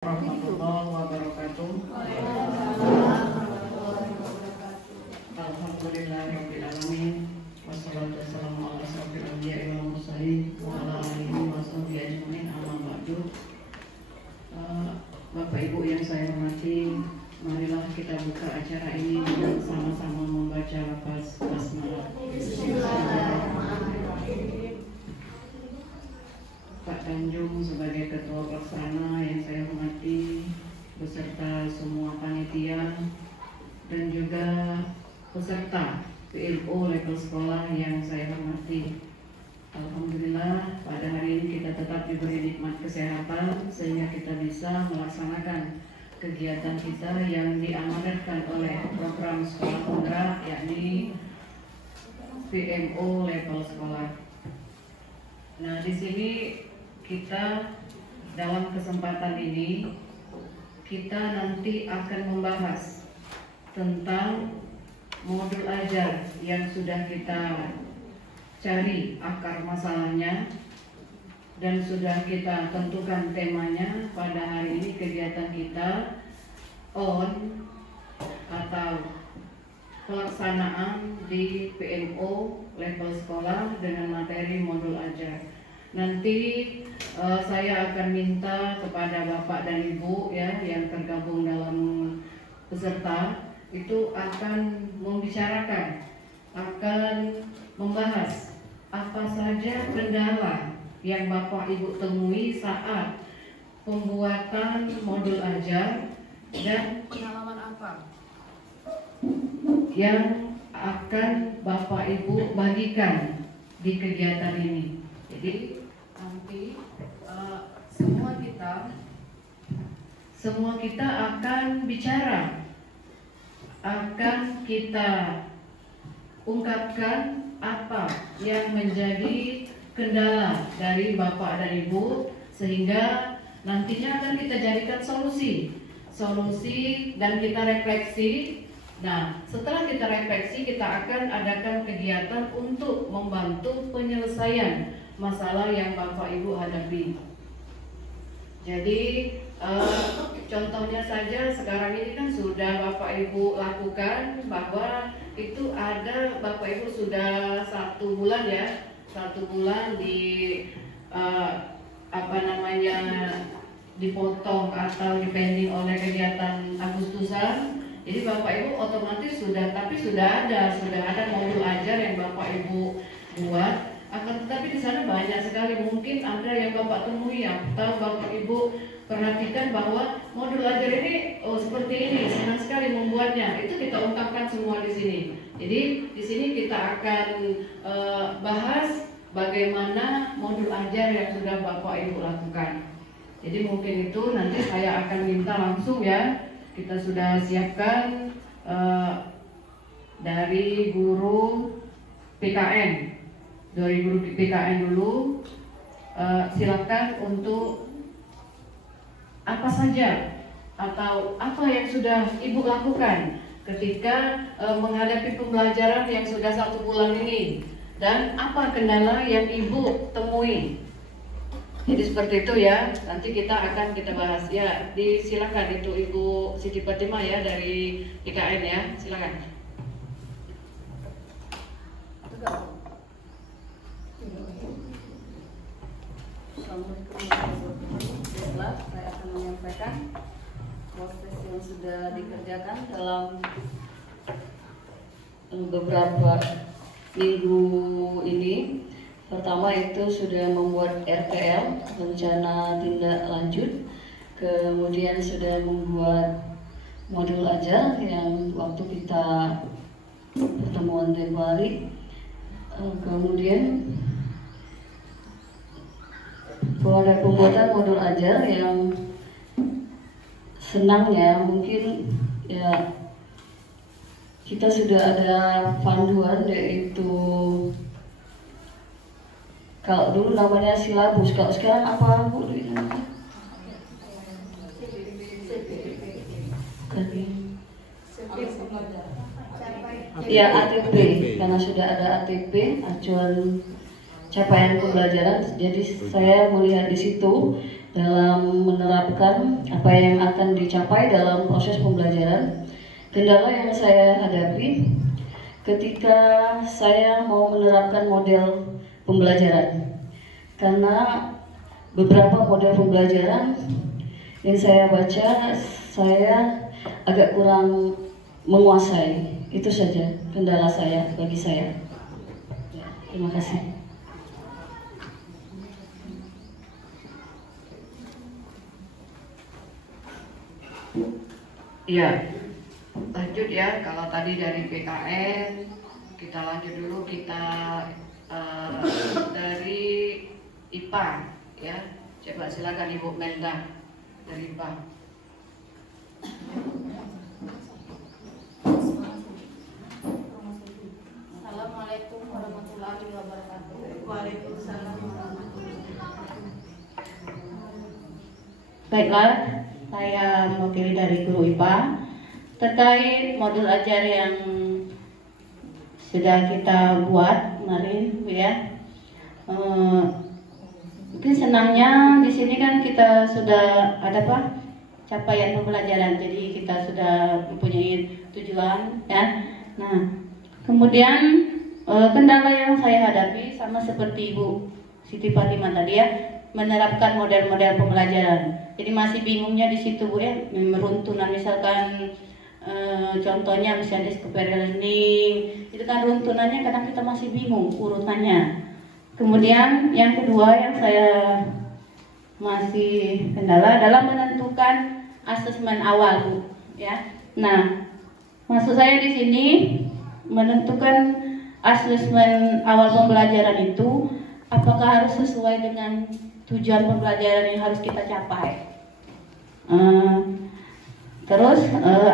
Warahmatullahi wabarakatuh. Alhamdulillahirabbil alamin. Wassalatu wassalamu ala asyrofil anbiya'i wal mursalin wa ala alihi washabihi ajmain. Amma ba'du. Bapak Ibu yang saya hormati, marilah kita buka acara ini dengan sama-sama membaca lafaz basmalah. Pak Tanjung sebagai Ketua Pelaksana yang saya hormati, beserta semua panitia dan juga peserta PLO level sekolah yang saya hormati. Alhamdulillah pada hari ini kita tetap diberi nikmat kesehatan sehingga kita bisa melaksanakan kegiatan kita yang diamanatkan oleh program sekolah penggerak, yakni PMO level sekolah. Nah, di sini kita dalam kesempatan ini kita nanti akan membahas tentang modul ajar yang sudah kita cari akar masalahnya dan sudah kita tentukan temanya. Pada hari ini kegiatan kita on atau pelaksanaan di PMO level sekolah dengan materi modul ajar. Nanti saya akan minta kepada Bapak dan Ibu ya yang tergabung dalam peserta itu akan membicarakan, akan membahas apa saja kendala yang Bapak Ibu temui saat pembuatan modul ajar dan pengalaman apa yang akan Bapak Ibu bagikan di kegiatan ini. Jadi nanti semua kita akan bicara, akan kita ungkapkan apa yang menjadi kendala dari Bapak dan Ibu sehingga nantinya akan kita jadikan solusi dan kita refleksi. Nah, setelah kita refleksi, kita akan adakan kegiatan untuk membantu penyelesaian masalah yang Bapak Ibu hadapi. Jadi, contohnya saja sekarang ini kan sudah Bapak Ibu lakukan bahwa itu ada Bapak Ibu sudah 1 bulan ya, 1 bulan dipotong atau dipending oleh kegiatan Agustusan. Jadi Bapak Ibu otomatis sudah ada modul ajar yang Bapak Ibu buat. Akan tetapi di sana banyak sekali mungkin ada yang Bapak temui atau Bapak Ibu perhatikan bahwa modul ajar ini seperti ini, senang sekali membuatnya. Itu kita ungkapkan semua di sini. Jadi di sini kita akan bahas bagaimana modul ajar yang sudah Bapak Ibu lakukan. Jadi mungkin itu nanti saya akan minta langsung ya. Kita sudah siapkan dari guru PKN. Dari guru PKN dulu, silakan untuk apa saja atau apa yang sudah Ibu lakukan ketika menghadapi pembelajaran yang sudah 1 bulan ini dan apa kendala yang Ibu temui. Jadi seperti itu ya. Nanti kita bahas ya. Silakan itu Ibu Siti Fatimah ya dari PKN ya. Silakan. Assalamualaikum warahmatullahi wabarakatuh. Saya akan menyampaikan proses yang sudah dikerjakan dalam beberapa minggu ini. Pertama itu sudah membuat RTL, rencana tindak lanjut. Kemudian sudah membuat modul ajar yang waktu kita pertemuan tempo hari. Kemudian ada pembuatan modul ajar yang senangnya mungkin ya kita sudah ada panduan, yaitu kalau dulu namanya silabus, kalau sekarang apa Bu? Ya ATP, karena sudah ada ATP, acuan capaian pembelajaran. Jadi saya melihat di situ dalam menerapkan apa yang akan dicapai dalam proses pembelajaran. Kendala yang saya hadapi ketika saya mau menerapkan model pembelajaran, karena beberapa model pembelajaran yang saya baca saya agak kurang menguasai. Itu saja kendala saya bagi saya. Ya, terima kasih. Iya, lanjut ya. Kalau tadi dari PKN, kita lanjut dulu. Kita dari IPA ya. Coba silakan Ibu Melda dari IPA. Assalamualaikum warahmatullahi wabarakatuh. Waalaikumsalam warahmatullahi wabarakatuh. Baiklah, saya mewakili dari guru IPA terkait modul ajar yang sudah kita buat kemarin, Bu ya. Mungkin senangnya di sini kan kita sudah ada capaian pembelajaran, jadi kita sudah mempunyai tujuan ya. Nah, kemudian kendala yang saya hadapi sama seperti Ibu Siti Fatimah tadi ya, menerapkan model-model pembelajaran. Jadi masih bingungnya di situ Bu ya, meruntunan misalkan contohnya misalnya discovery learning, itu kan runtunannya kadang kita masih bingung urutannya. Kemudian yang kedua yang saya masih kendala adalah menentukan asesmen awal Bu ya. Nah, maksud saya di sini menentukan asesmen awal pembelajaran itu apakah harus sesuai dengan tujuan pembelajaran yang harus kita capai. Terus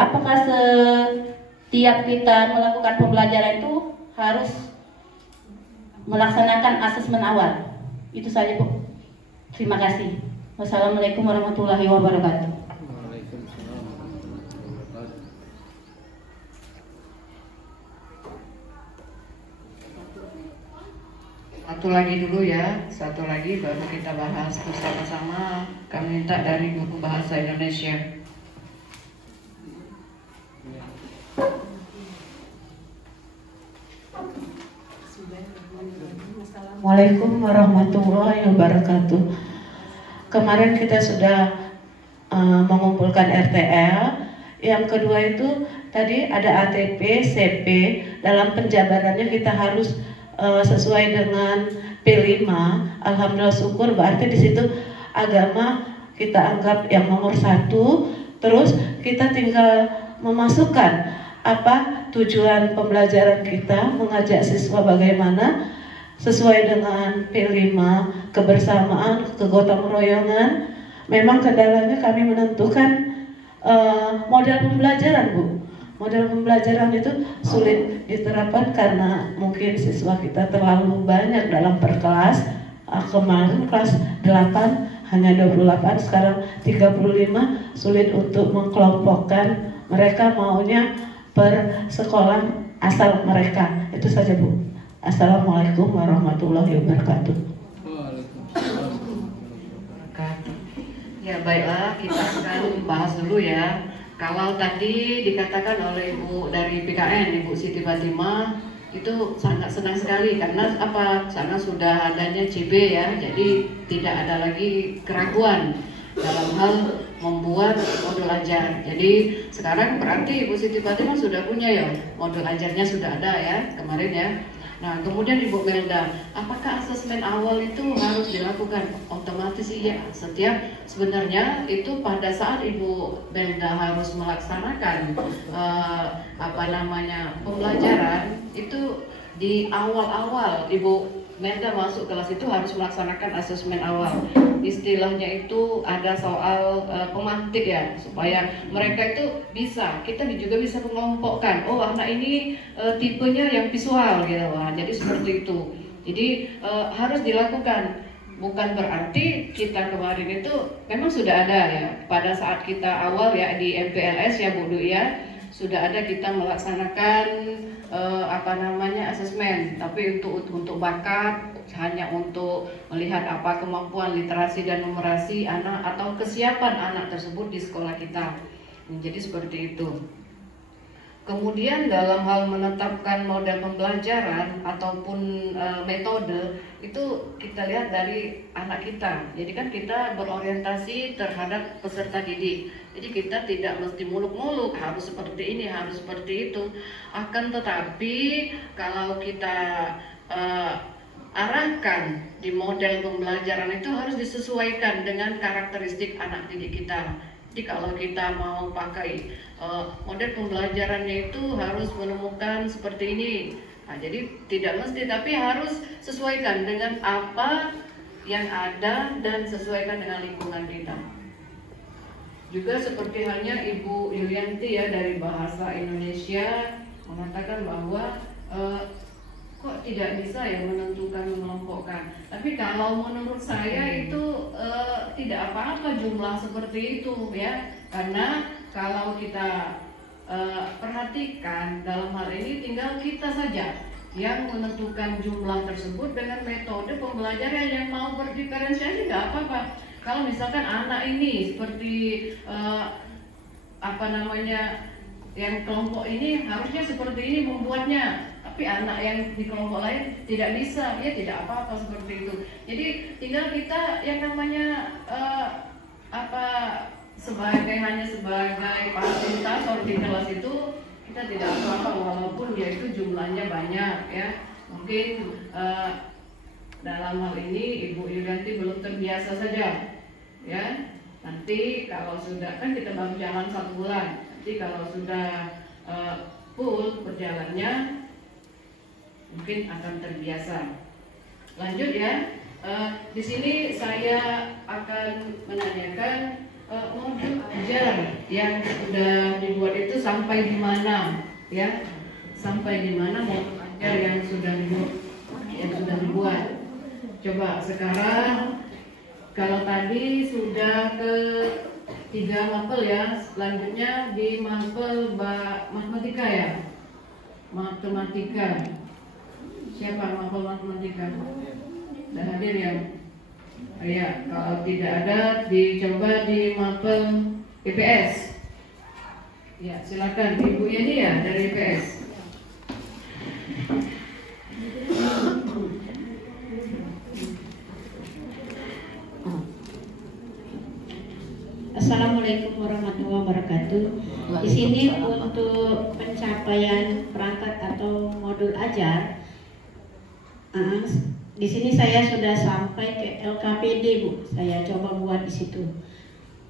apakah setiap kita melakukan pembelajaran itu harus melaksanakan asesmen awal. Itu saja Bu. Terima kasih. Wassalamualaikum warahmatullahi wabarakatuh. Satu lagi dulu ya, satu lagi baru kita bahas bersama-sama. Kami minta dari Guru Bahasa Indonesia. Assalamualaikum warahmatullahi wabarakatuh. Kemarin kita sudah mengumpulkan RTL. Yang kedua itu tadi ada ATP, CP. Dalam penjabarannya kita harus sesuai dengan P5. Alhamdulillah syukur, berarti di situ agama kita anggap yang nomor 1. Terus kita tinggal memasukkan apa tujuan pembelajaran kita, mengajak siswa bagaimana sesuai dengan P5, kebersamaan, kegotong royongan. Memang kendalanya kami menentukan model pembelajaran Bu. Model pembelajaran itu sulit diterapkan karena mungkin siswa kita terlalu banyak dalam per kelas. Kemarin kelas 8 hanya 28, sekarang 35, sulit untuk mengkelompokkan. Mereka maunya per sekolah asal mereka. Itu saja Bu. Assalamualaikum warahmatullahi wabarakatuh. Ya baiklah, kita akan bahas dulu ya. Kalau tadi dikatakan oleh Ibu dari PKN, Ibu Siti Fatimah, itu sangat senang sekali karena apa? Karena sudah adanya CB ya, jadi tidak ada lagi keraguan dalam hal membuat modul ajar. Jadi sekarang berarti Ibu Siti Fatimah sudah punya ya, modul ajarnya sudah ada ya kemarin ya. Nah, kemudian Ibu Melda, apakah asesmen awal itu harus dilakukan? Otomatis iya. Setiap sebenarnya itu pada saat Ibu Melda harus melaksanakan pembelajaran itu di awal-awal Ibu Melda masuk kelas itu harus melaksanakan asesmen awal. Istilahnya itu ada soal pemantik ya, supaya mereka itu bisa, kita juga bisa mengelompokkan. Oh, anak ini tipenya yang visual gitu. Wah, jadi seperti itu. Jadi harus dilakukan. Bukan berarti kita kemarin itu memang sudah ada ya pada saat kita awal ya di MPLS ya Bu Du ya. sudah ada kita melaksanakan asesmen, tapi untuk bakat hanya untuk melihat apa kemampuan literasi dan numerasi anak atau kesiapan anak tersebut di sekolah kita. Jadi seperti itu. Kemudian dalam hal menetapkan model pembelajaran ataupun metode itu kita lihat dari anak kita. Jadi kan kita berorientasi terhadap peserta didik. Jadi kita tidak mesti muluk-muluk harus seperti ini, harus seperti itu. Akan tetapi kalau kita arahkan di model pembelajaran itu harus disesuaikan dengan karakteristik anak didik kita. Jadi kalau kita mau pakai model pembelajarannya itu harus menemukan seperti ini. Nah, jadi tidak mesti, tapi harus sesuaikan dengan apa yang ada dan sesuaikan dengan lingkungan kita. Juga seperti halnya Ibu Yulianti ya dari Bahasa Indonesia mengatakan bahwa kok tidak bisa ya menentukan, mengelompokkan. Tapi kalau menurut saya itu tidak apa-apa jumlah seperti itu ya, karena kalau kita perhatikan dalam hal ini tinggal kita saja yang menentukan jumlah tersebut dengan metode pembelajaran yang mau berdiferensiasi, nggak apa-apa. Kalau misalkan anak ini seperti yang kelompok ini harusnya seperti ini membuatnya, tapi anak yang di kelompok lain tidak bisa, ya tidak apa-apa seperti itu. Jadi tinggal kita yang namanya hanya sebagai fasilitator di kelas itu kita tidak apa-apa walaupun dia itu jumlahnya banyak ya. Mungkin dalam hal ini Ibu Yulianti belum terbiasa saja ya. Nanti kalau sudah, kan kita baru jalan 1 bulan, nanti kalau sudah full berjalannya mungkin akan terbiasa. Lanjut ya. Di sini saya akan menanyakan modul ajar yang sudah dibuat itu sampai di mana ya? Sampai di mana modul ajar yang sudah dibuat? Coba sekarang kalau tadi sudah ke 3 mapel ya, selanjutnya di mapel matematika ya. Matematika. Siapa mapel matematika? Sudah hadir ya? Ya, kalau tidak ada dicoba di mapel IPS. Ya, silakan Ibu Yeni ya dari IPS. Assalamualaikum warahmatullahi wabarakatuh. Di sini untuk pencapaian perangkat atau modul ajar, di sini saya sudah sampai ke LKPD, Bu. Saya coba buat di situ.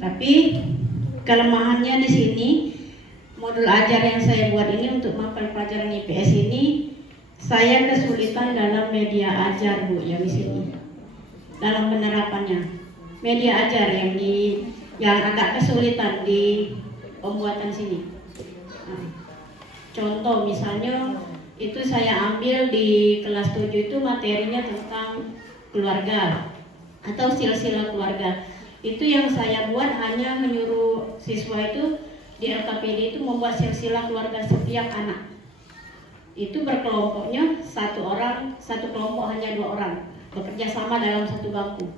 Tapi kelemahannya di sini modul ajar yang saya buat ini untuk mapel pelajaran IPS ini saya kesulitan dalam media ajar, Bu, yang di sini. Dalam penerapannya. Media ajar yang agak kesulitan di pembuatan sini. Contoh misalnya itu saya ambil di kelas 7 itu materinya tentang keluarga atau silsilah keluarga. Itu yang saya buat hanya menyuruh siswa itu di LKPD itu membuat silsilah keluarga setiap anak. Itu berkelompoknya satu kelompok hanya 2 orang bekerja sama dalam satu bangku.